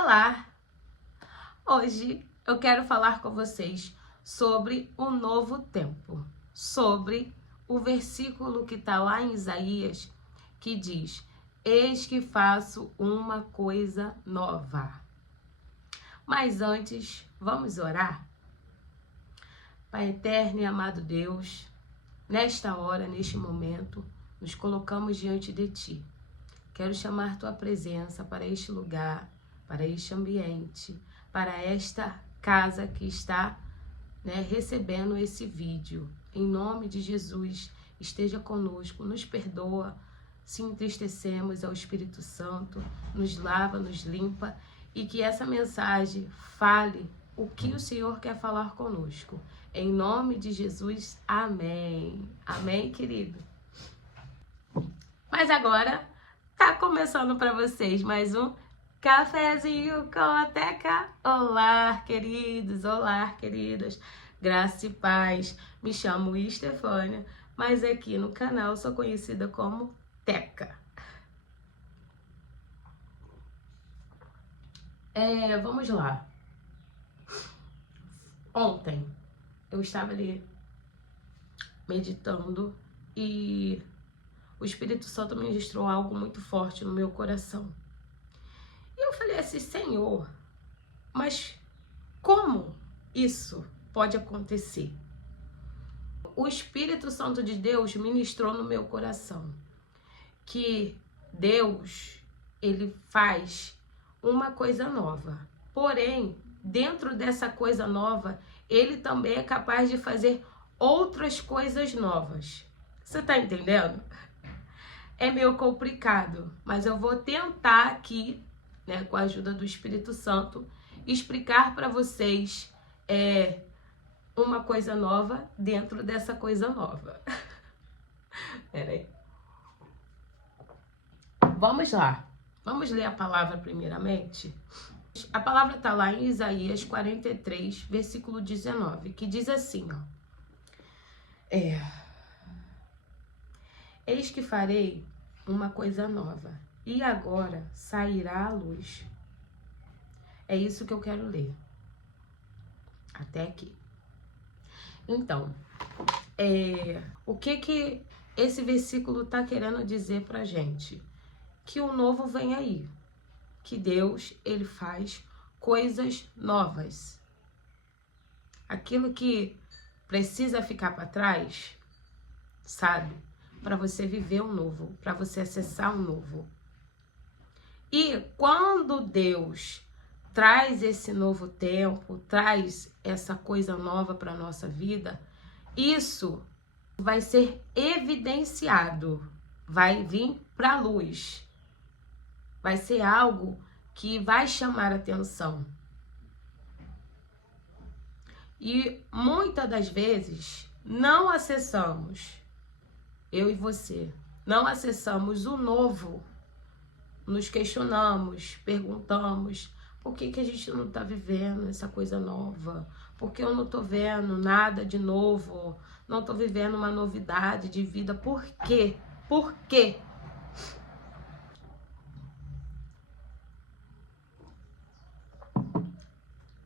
Olá! Hoje eu quero falar com vocês sobre o novo tempo, sobre o versículo que está lá em Isaías, que diz: Eis que faço uma coisa nova. Mas antes, vamos orar? Pai eterno e amado Deus, nesta hora, neste momento, nos colocamos diante de Ti. Quero chamar Tua presença para este lugar, para este ambiente, para esta casa que está recebendo esse vídeo. Em nome de Jesus, esteja conosco, nos perdoa se entristecemos ao Espírito Santo, nos lava, nos limpa e que essa mensagem fale o que o Senhor quer falar conosco. Em nome de Jesus, amém. Amém, querido? Mas agora tá começando para vocês mais um cafezinho com a Teca. Olá, queridos, olá, queridas. Graça e paz. Me chamo Estefânia, mas aqui no canal sou conhecida como Teca. Vamos lá. Ontem eu estava ali meditando e o Espírito Santo me registrou algo muito forte no meu coração. E eu falei assim: Senhor, mas como isso pode acontecer? O Espírito Santo de Deus ministrou no meu coração que Deus, ele faz uma coisa nova. Porém, dentro dessa coisa nova, ele também é capaz de fazer outras coisas novas. Você tá entendendo? É meio complicado, mas eu vou tentar aqui, com a ajuda do Espírito Santo, explicar para vocês uma coisa nova dentro dessa coisa nova. Peraí. Vamos lá. Vamos ler a palavra primeiramente. A palavra está lá em Isaías 43, versículo 19, que diz assim, ó. Eis que farei uma coisa nova, e agora sairá a luz. É isso que eu quero ler. Até aqui. Então, o que esse versículo está querendo dizer pra gente? Que o novo vem aí. Que Deus, ele faz coisas novas. Aquilo que precisa ficar para trás, sabe? Para você viver o novo, para você acessar o novo. E quando Deus traz esse novo tempo, traz essa coisa nova para nossa vida, isso vai ser evidenciado, vai vir para a luz. Vai ser algo que vai chamar atenção. E muitas das vezes não acessamos, eu e você, não acessamos o novo. Nos questionamos, perguntamos, por que a gente não está vivendo essa coisa nova? Por que eu não estou vendo nada de novo? Não estou vivendo uma novidade de vida? Por quê? Por quê?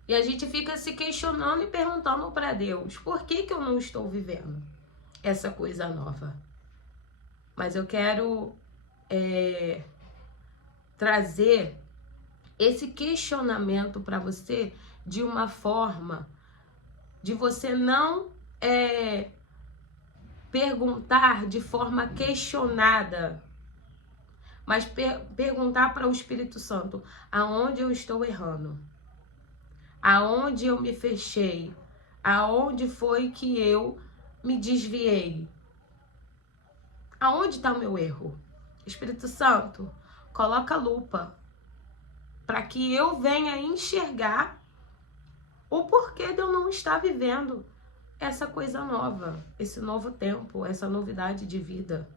E a gente fica se questionando e perguntando para Deus, por que eu não estou vivendo essa coisa nova? Mas eu quero trazer esse questionamento para você de uma forma de você não perguntar de forma questionada, mas perguntar para o Espírito Santo, aonde eu estou errando? Aonde eu me fechei? Aonde foi que eu me desviei? Aonde está o meu erro? Espírito Santo, coloca a lupa para que eu venha enxergar o porquê de eu não estar vivendo essa coisa nova, esse novo tempo, essa novidade de vida.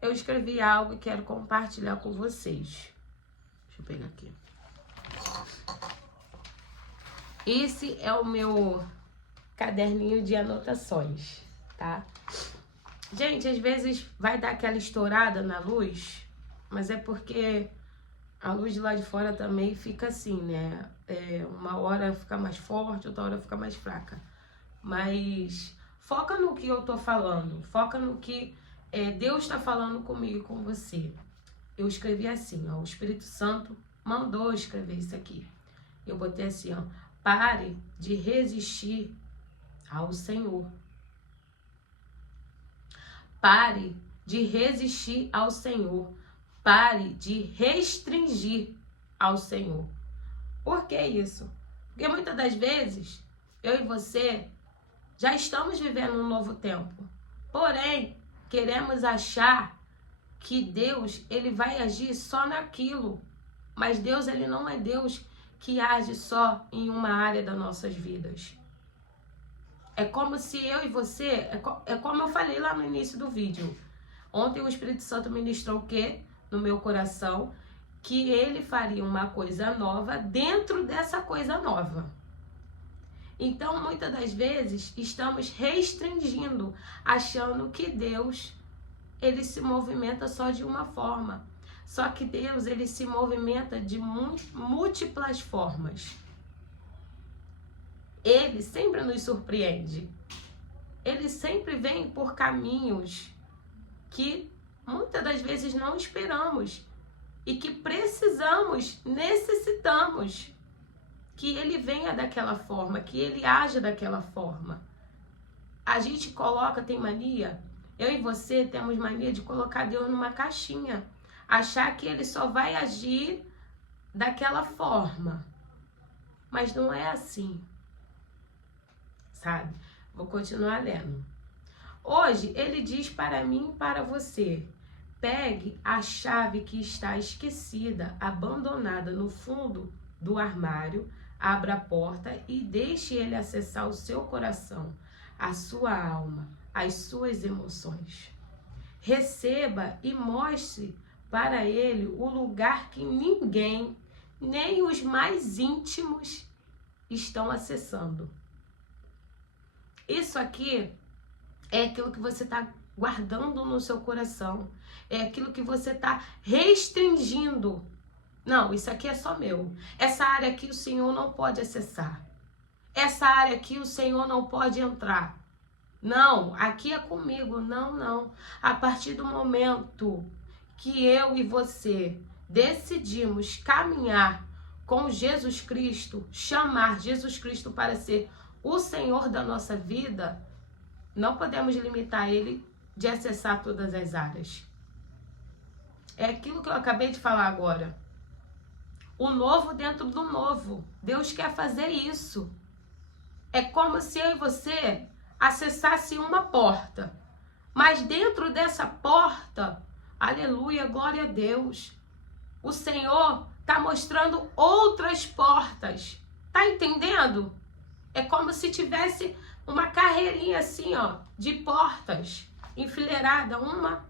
Eu escrevi algo e quero compartilhar com vocês. Deixa eu pegar aqui. Esse é o meu caderninho de anotações, tá? Gente, às vezes vai dar aquela estourada na luz, mas é porque A luz de lá de fora também fica assim, né? Uma hora fica mais forte, outra hora fica mais fraca. Mas foca no que eu tô falando, foca no que Deus está falando comigo e com você. Eu escrevi assim, ó, o Espírito Santo mandou eu escrever isso aqui. Eu botei assim, ó, pare de resistir ao Senhor. Pare de resistir ao Senhor. Pare de restringir ao Senhor. Por que isso? Porque muitas das vezes, eu e você já estamos vivendo um novo tempo. Porém, queremos achar que Deus, ele vai agir só naquilo. Mas Deus, ele não é Deus que age só em uma área das nossas vidas. É como se eu e você, é como eu falei lá no início do vídeo. Ontem o Espírito Santo ministrou o quê? No meu coração, que ele faria uma coisa nova dentro dessa coisa nova. Então, muitas das vezes, estamos restringindo, achando que Deus, ele se movimenta só de uma forma. Só que Deus, ele se movimenta de múltiplas formas. Ele sempre nos surpreende. Ele sempre vem por caminhos que muitas das vezes não esperamos e que necessitamos que ele venha daquela forma, que ele haja daquela forma. A gente tem mania, eu e você temos mania de colocar Deus numa caixinha, achar que ele só vai agir daquela forma. Mas não é assim, sabe? Vou continuar lendo. Hoje ele diz para mim e para você: pegue a chave que está esquecida, abandonada no fundo do armário, abra a porta e deixe ele acessar o seu coração, a sua alma, as suas emoções. Receba e mostre para ele o lugar que ninguém, nem os mais íntimos, estão acessando. Isso aqui é aquilo que você está guardando no seu coração. É aquilo que você está restringindo. Não, isso aqui é só meu. Essa área aqui o Senhor não pode acessar. Essa área aqui o Senhor não pode entrar. Não, aqui é comigo. Não, não. A partir do momento que eu e você decidimos caminhar com Jesus Cristo, chamar Jesus Cristo para ser o Senhor da nossa vida, não podemos limitar ele de acessar todas as áreas. É aquilo que eu acabei de falar agora. O novo dentro do novo. Deus quer fazer isso. É como se eu e você acessasse uma porta. Mas dentro dessa porta, aleluia, glória a Deus, o Senhor está mostrando outras portas. Tá entendendo? É como se tivesse uma carreirinha assim, ó, de portas, enfileirada, uma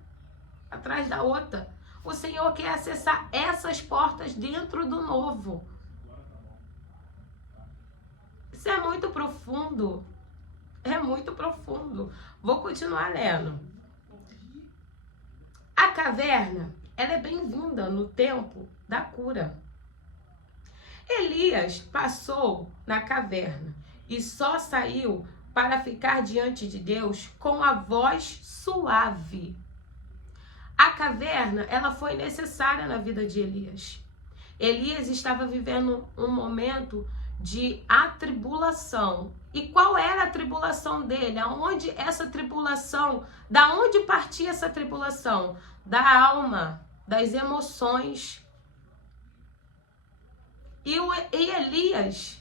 atrás da outra. O Senhor quer acessar essas portas dentro do novo. Isso é muito profundo. É muito profundo. Vou continuar lendo. A caverna, ela é bem-vinda no tempo da cura. Elias passou na caverna e só saiu para ficar diante de Deus com a voz suave. A caverna, ela foi necessária na vida de Elias. Elias estava vivendo um momento de atribulação. E qual era a tribulação dele? Aonde essa tribulação, da onde partia essa tribulação? Da alma, das emoções. E Elias,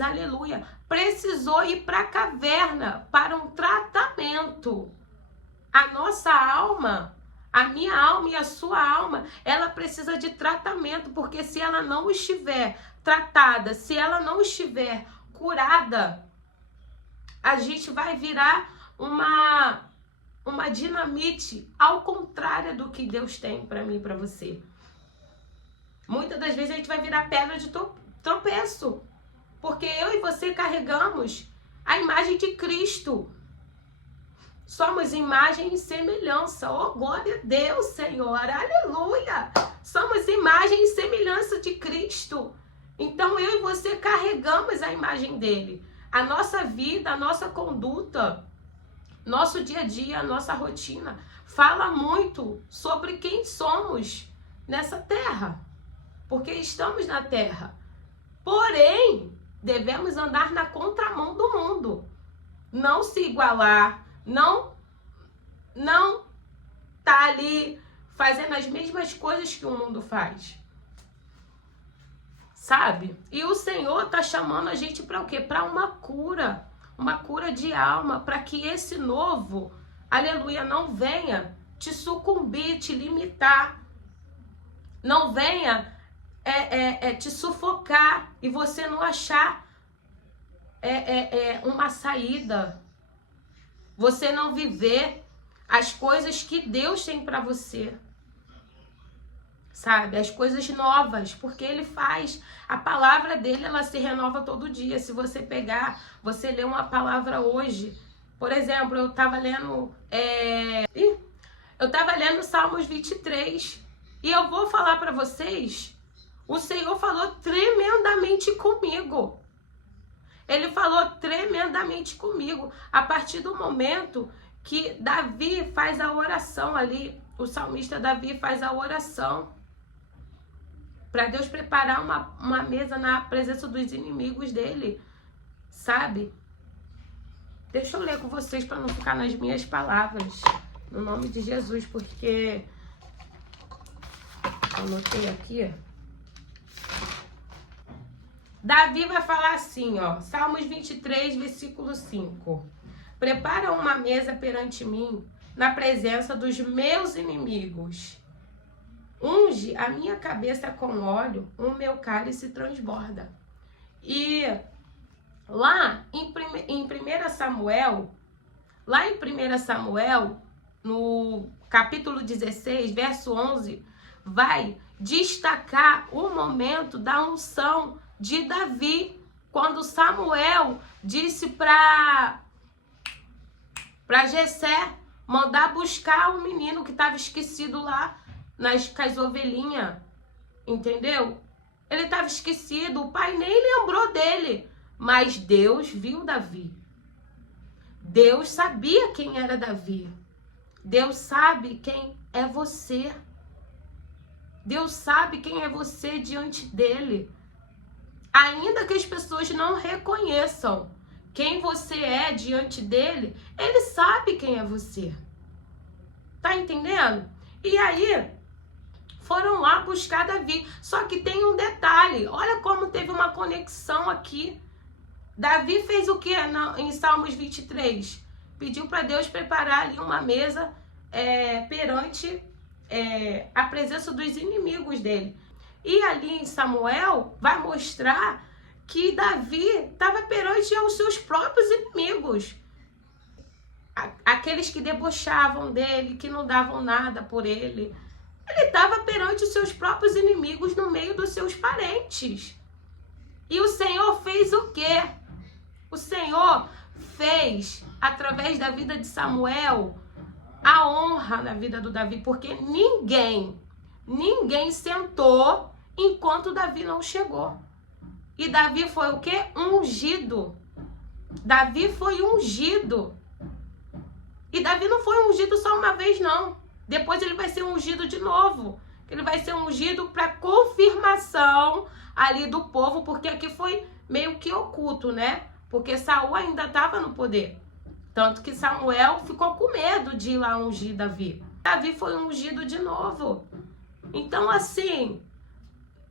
aleluia, precisou ir para a caverna para um tratamento. A nossa alma, a minha alma e a sua alma, ela precisa de tratamento, porque se ela não estiver tratada, se ela não estiver curada, a gente vai virar uma dinamite, ao contrário do que Deus tem para mim e para você. Muitas das vezes a gente vai virar pedra de tropeço, porque eu e você carregamos a imagem de Cristo. Somos imagem e semelhança. Oh, glória a Deus, Senhor. Aleluia. Somos imagem e semelhança de Cristo. Então eu e você carregamos a imagem dele. A nossa vida, a nossa conduta, nosso dia a dia, a nossa rotina fala muito sobre quem somos nessa terra. Porque estamos na terra. Porém, devemos andar na contramão do mundo. Não se igualar, não tá ali fazendo as mesmas coisas que o mundo faz. Sabe? E o Senhor tá chamando a gente para o quê? Para uma cura de alma, para que esse novo, aleluia, não venha te sucumbir, te limitar, não venha te sufocar e você não achar uma saída, você não viver as coisas que Deus tem para você, sabe? As coisas novas, porque Ele faz. A palavra dele, ela se renova todo dia. Se você pegar, você lê uma palavra hoje. Por exemplo, eu estava lendo Salmos 23. E eu vou falar para vocês, o Senhor falou tremendamente comigo. Ele falou tremendamente comigo. A partir do momento que Davi faz a oração ali, o salmista Davi faz a oração para Deus preparar uma mesa na presença dos inimigos dele, sabe? Deixa eu ler com vocês para não ficar nas minhas palavras, no nome de Jesus, porque anotei aqui. Davi vai falar assim, ó, Salmos 23, versículo 5. Prepara uma mesa perante mim, na presença dos meus inimigos. Unge a minha cabeça com óleo, o meu cálice transborda. E lá em 1 Samuel, no capítulo 16, verso 11, vai destacar o momento da unção de Davi, quando Samuel disse para Jessé mandar buscar o menino que estava esquecido lá com as ovelhinhas, entendeu? Ele estava esquecido, o pai nem lembrou dele, mas Deus viu Davi. Deus sabia quem era Davi. Deus sabe quem é você. Deus sabe quem é você diante dele. Ainda que as pessoas não reconheçam quem você é diante dele, ele sabe quem é você. Tá entendendo? E aí, foram lá buscar Davi. Só que tem um detalhe. Olha como teve uma conexão aqui. Davi fez o que em Salmos 23? Pediu para Deus preparar ali uma mesa perante a presença dos inimigos dele. E ali em Samuel vai mostrar que Davi estava perante aos seus próprios inimigos. Aqueles que debochavam dele, que não davam nada por ele. Ele estava perante os seus próprios inimigos no meio dos seus parentes. E o Senhor fez o quê? O Senhor fez, através da vida de Samuel, a honra na vida do Davi, porque ninguém sentou enquanto Davi não chegou. E Davi foi o quê? Ungido. Davi foi ungido. E Davi não foi ungido só uma vez, não. Depois ele vai ser ungido de novo. Ele vai ser ungido para confirmação ali do povo, porque aqui foi meio que oculto, né? Porque Saul ainda estava no poder. Tanto que Samuel ficou com medo de ir lá ungir Davi. Davi foi ungido de novo. Então, assim,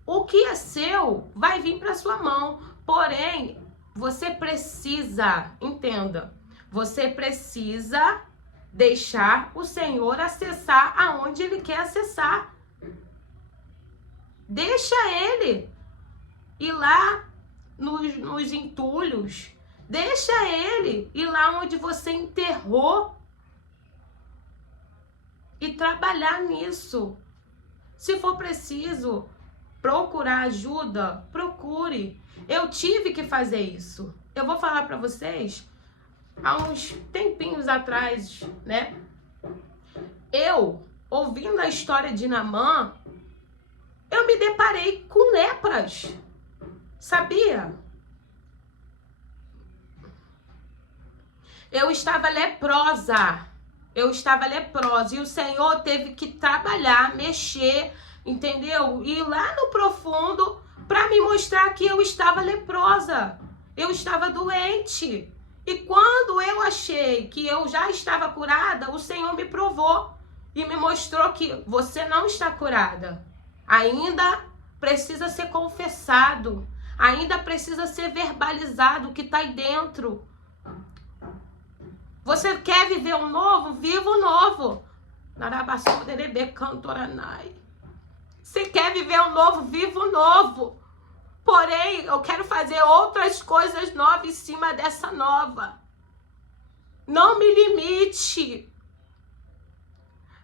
o que é seu vai vir para sua mão. Porém, você precisa, entenda, você precisa deixar o Senhor acessar aonde Ele quer acessar. Deixa Ele ir lá nos entulhos. Deixa Ele ir lá onde você enterrou e trabalhar nisso. Se for preciso procurar ajuda, procure. Eu tive que fazer isso. Eu vou falar para vocês, há uns tempinhos atrás, né? Eu, ouvindo a história de Naamã, eu me deparei com lepras, sabia? Eu estava leprosa, e o Senhor teve que trabalhar, mexer, entendeu? Ir lá no profundo para me mostrar que eu estava leprosa, eu estava doente. E quando eu achei que eu já estava curada, o Senhor me provou e me mostrou que você não está curada. Ainda precisa ser confessado, ainda precisa ser verbalizado o que está aí dentro. Você quer viver um novo? Viva o novo. Você quer viver um novo? Viva o novo. Porém, eu quero fazer outras coisas novas em cima dessa nova. Não me limite.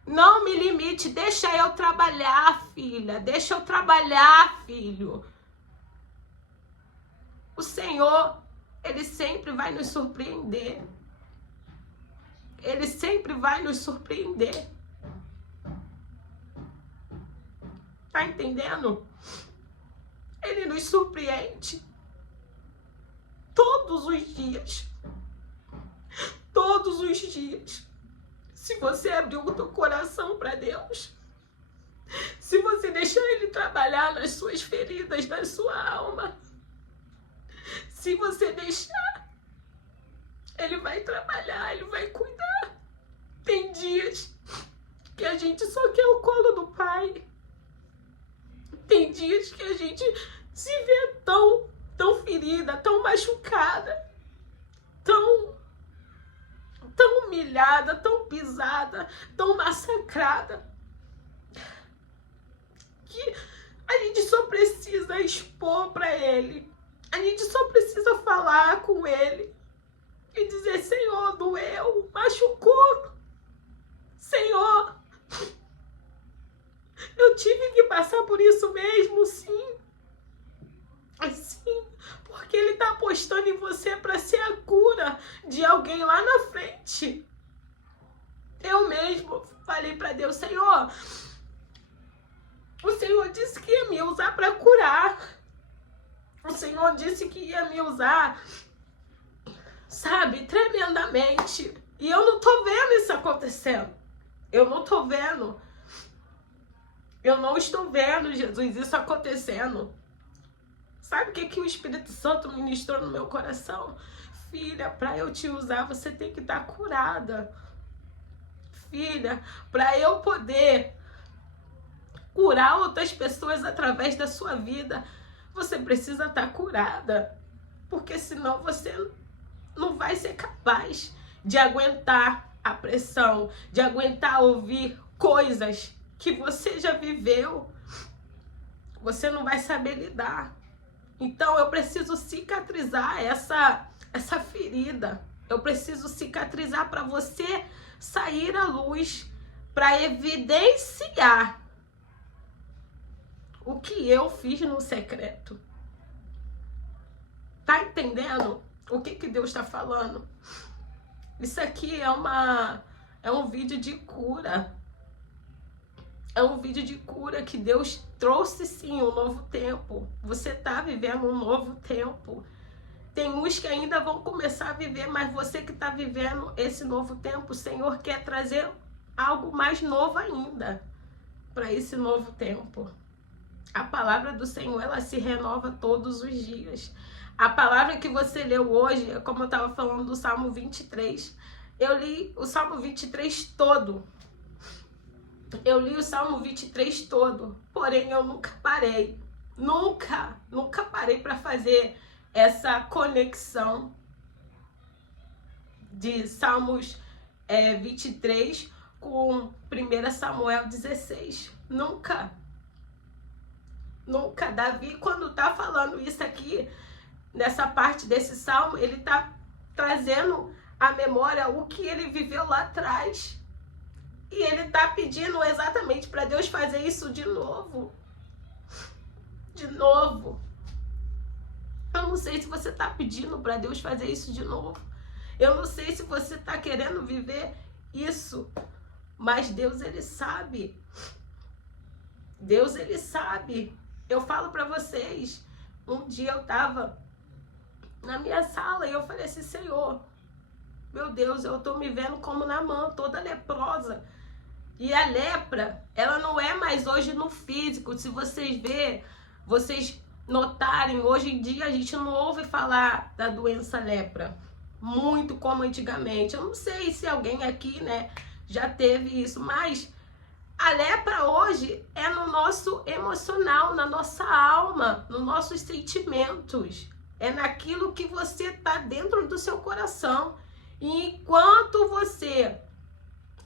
Não me limite. Deixa eu trabalhar, filha. Deixa eu trabalhar, filho. O Senhor, Ele sempre vai nos surpreender. Ele sempre vai nos surpreender. Tá entendendo? Ele nos surpreende. Todos os dias. Todos os dias. Se você abrir o teu coração para Deus. Se você deixar Ele trabalhar nas suas feridas, na sua alma. Se você deixar, Ele vai trabalhar, Ele vai cuidar. Tem dias que a gente só quer o colo do Pai. Tem dias que a gente se vê tão ferida, tão machucada, tão humilhada, tão pisada, tão massacrada, que a gente só precisa expor para Ele. A gente só precisa falar com Ele e dizer: Senhor, doeu, machucou. Senhor, eu tive que passar por isso mesmo, sim. Sim, porque Ele está apostando em você para ser a cura de alguém lá na frente. Eu mesmo falei para Deus: Senhor, o Senhor disse que ia me usar para curar. O Senhor disse que ia me usar, sabe, tremendamente. E eu não tô vendo isso acontecendo. Eu não tô vendo. Eu não estou vendo, Jesus, isso acontecendo. Sabe o que o Espírito Santo ministrou no meu coração? Filha, para eu te usar, você tem que estar curada. Filha, para eu poder curar outras pessoas através da sua vida, você precisa estar curada. Porque senão você não vai ser capaz de aguentar a pressão, de aguentar ouvir coisas que você já viveu. Você não vai saber lidar. Então eu preciso cicatrizar essa ferida. Eu preciso cicatrizar para você sair à luz, para evidenciar o que eu fiz no secreto. Tá entendendo o que Deus está falando? Isso aqui é um vídeo de cura. É um vídeo de cura que Deus trouxe, sim, um novo tempo. Você está vivendo um novo tempo. Tem uns que ainda vão começar a viver, mas você que está vivendo esse novo tempo, o Senhor quer trazer algo mais novo ainda para esse novo tempo. A palavra do Senhor, ela se renova todos os dias. A palavra que você leu hoje, como eu estava falando do Salmo 23, eu li o Salmo 23 todo. Eu li o Salmo 23 todo, porém eu nunca parei. Nunca parei para fazer essa conexão de Salmos 23 com 1 Samuel 16. Nunca. Davi, quando tá falando isso aqui, nessa parte desse salmo, ele tá trazendo à memória o que ele viveu lá atrás. E ele tá pedindo exatamente para Deus fazer isso de novo. De novo. Eu não sei se você tá pedindo para Deus fazer isso de novo. Eu não sei se você está querendo viver isso, mas Deus, ele sabe. Deus, ele sabe. Eu falo para vocês, um dia eu estava na minha sala e eu falei assim, Senhor, meu Deus, eu tô me vendo como Naamã, toda leprosa. E a lepra, ela não é mais hoje no físico. Se vocês notarem, hoje em dia a gente não ouve falar da doença lepra muito como antigamente. Eu não sei se alguém aqui, né, já teve isso, mas a lepra hoje é no nosso emocional, na nossa alma, nos nossos sentimentos. É naquilo que você tá dentro do seu coração. E enquanto você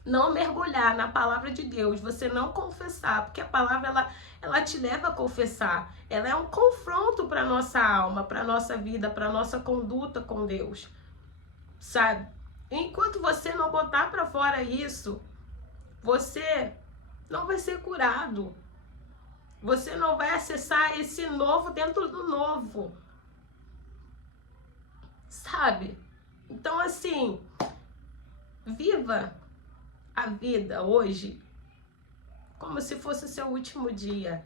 não mergulhar na palavra de Deus, você não confessar, porque a palavra ela te leva a confessar. Ela é um confronto para nossa alma, para nossa vida, para nossa conduta com Deus. Sabe? Enquanto você não botar para fora isso, você não vai ser curado. Você não vai acessar esse novo dentro do novo. Sabe? Então, assim, viva a vida hoje como se fosse o seu último dia.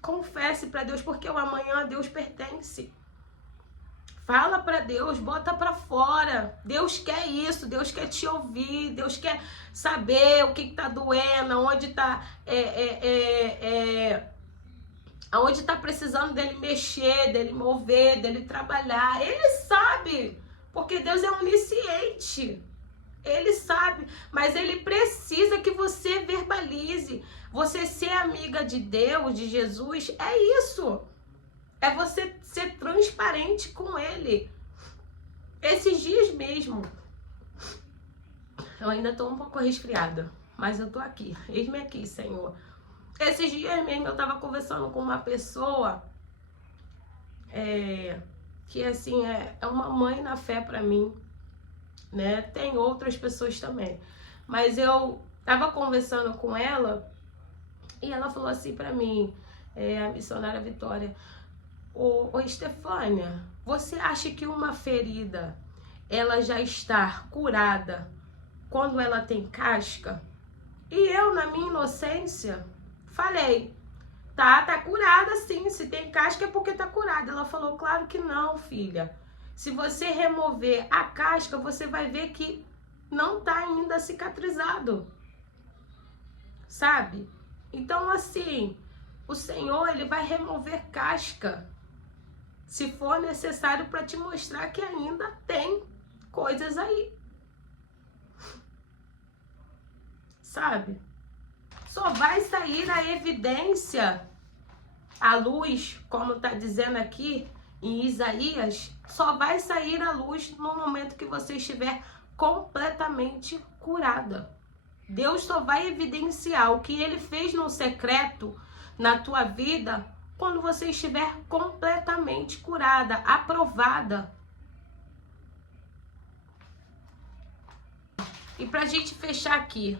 Confesse para Deus, porque o amanhã a Deus pertence. Fala para Deus, bota para fora. Deus quer isso, Deus quer te ouvir, Deus quer saber o que tá doendo, onde tá aonde tá precisando dele mexer, dele mover, dele trabalhar. Ele sabe, porque Deus é onisciente. Ele sabe, mas ele precisa que você verbalize. Você ser amiga de Deus, de Jesus, é isso. É você ser transparente com ele. Esses dias mesmo, eu ainda tô um pouco resfriada, mas eu tô aqui. Eis-me aqui, Senhor. Esses dias mesmo eu tava conversando com uma pessoa que assim é uma mãe na fé pra mim, né? Tem outras pessoas também, mas eu tava conversando com ela e ela falou assim pra mim, a missionária Vitória, ô Estefânia, você acha que uma ferida ela já está curada quando ela tem casca? E eu, na minha inocência, falei, tá curada sim, se tem casca é porque tá curada. Ela falou, claro que não, filha. Se você remover a casca, você vai ver que não tá ainda cicatrizado. Sabe? Então, assim, o Senhor, ele vai remover casca, se for necessário, para te mostrar que ainda tem coisas aí. Sabe? Só vai sair a evidência, a luz, como tá dizendo aqui em Isaías, só vai sair a luz no momento que você estiver completamente curada. Deus só vai evidenciar o que ele fez no secreto na tua vida quando você estiver completamente curada, aprovada. E pra gente fechar aqui,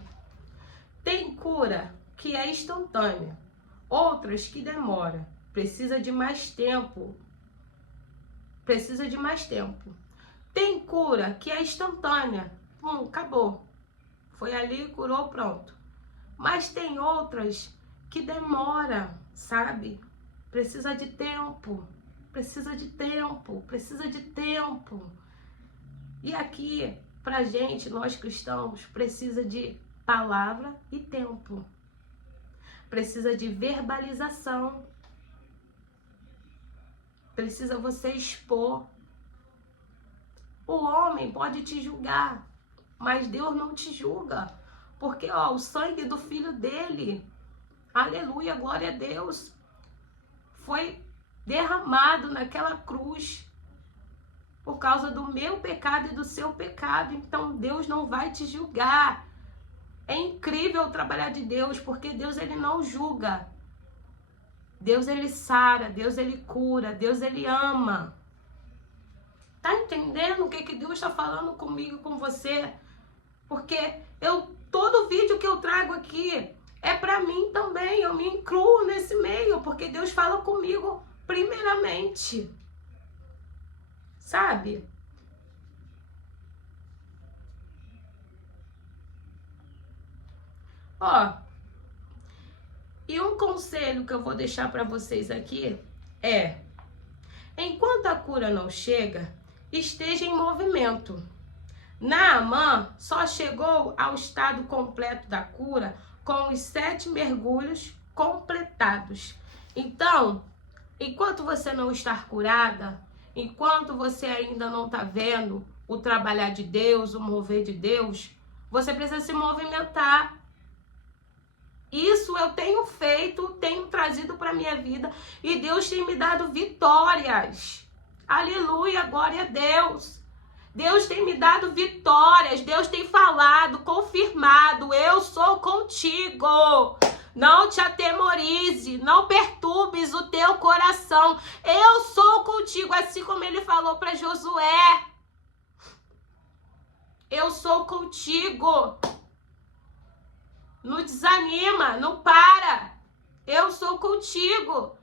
tem cura que é instantânea, outras que demora, precisa de mais tempo. Tem cura que é instantânea, acabou. Foi ali, curou, pronto. Mas tem outras que demora, sabe? Precisa de tempo. E aqui, pra gente, nós cristãos, precisa de palavra e tempo. Precisa de verbalização. Precisa você expor. O homem pode te julgar, mas Deus não te julga. Porque, o sangue do filho dele, aleluia, glória a Deus, foi derramado naquela cruz por causa do meu pecado e do seu pecado. Então, Deus não vai te julgar. É incrível o trabalhar de Deus, porque Deus, ele não julga. Deus, ele sara, Deus, ele cura, Deus, ele ama. Tá entendendo o que Deus está falando comigo, com você? Porque todo vídeo que eu trago aqui é para mim também. Eu me incluo nesse meio, porque Deus fala comigo primeiramente. Sabe? Ó, e um conselho que eu vou deixar para vocês aqui é: enquanto a cura não chega, esteja em movimento. Naamã só chegou ao estado completo da cura com os 7 mergulhos completados. Então, enquanto você não estar curada, enquanto você ainda não está vendo o trabalhar de Deus, o mover de Deus, você precisa se movimentar. Isso eu tenho feito, tenho trazido para minha vida e Deus tem me dado vitórias. Aleluia, glória a Deus. Deus tem me dado vitórias, Deus tem falado, confirmado: eu sou contigo. Não te atemorize, não perturbes o teu coração. Eu sou contigo, assim como ele falou para Josué. Eu sou contigo. Não desanima, não para. Eu sou contigo.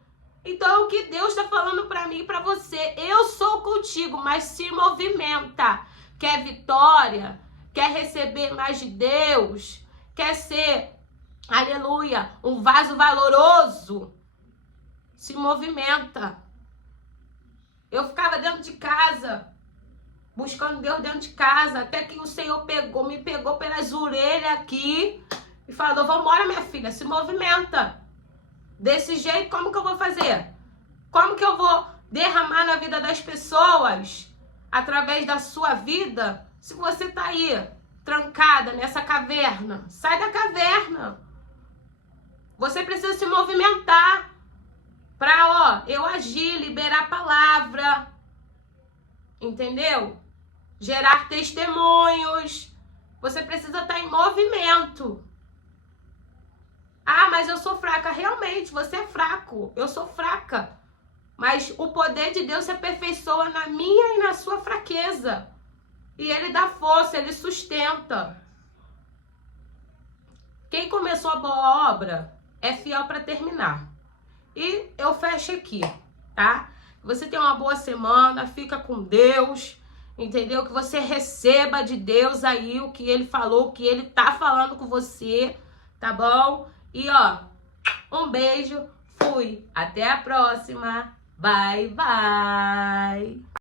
Então, o que Deus está falando para mim e para você: eu sou contigo, mas se movimenta. Quer vitória? Quer receber mais de Deus? Quer ser, aleluia, um vaso valoroso? Se movimenta. Eu ficava dentro de casa, buscando Deus dentro de casa, até que o Senhor me pegou pelas orelhas aqui e falou: vamos embora, minha filha, se movimenta. Desse jeito, como que eu vou fazer? Como que eu vou derramar na vida das pessoas, através da sua vida, se você tá aí, trancada nessa caverna? Sai da caverna. Você precisa se movimentar para, eu agir, liberar a palavra. Entendeu? Gerar testemunhos. Você precisa estar em movimento. Ah, mas eu sou fraca. Realmente, você é fraco. Eu sou fraca. Mas o poder de Deus se aperfeiçoa na minha e na sua fraqueza. E Ele dá força, Ele sustenta. Quem começou a boa obra é fiel para terminar. E eu fecho aqui, tá? Você tem uma boa semana, fica com Deus, entendeu? Que você receba de Deus aí o que Ele falou, o que Ele tá falando com você, tá bom? E ó, um beijo, fui, até a próxima, bye, bye!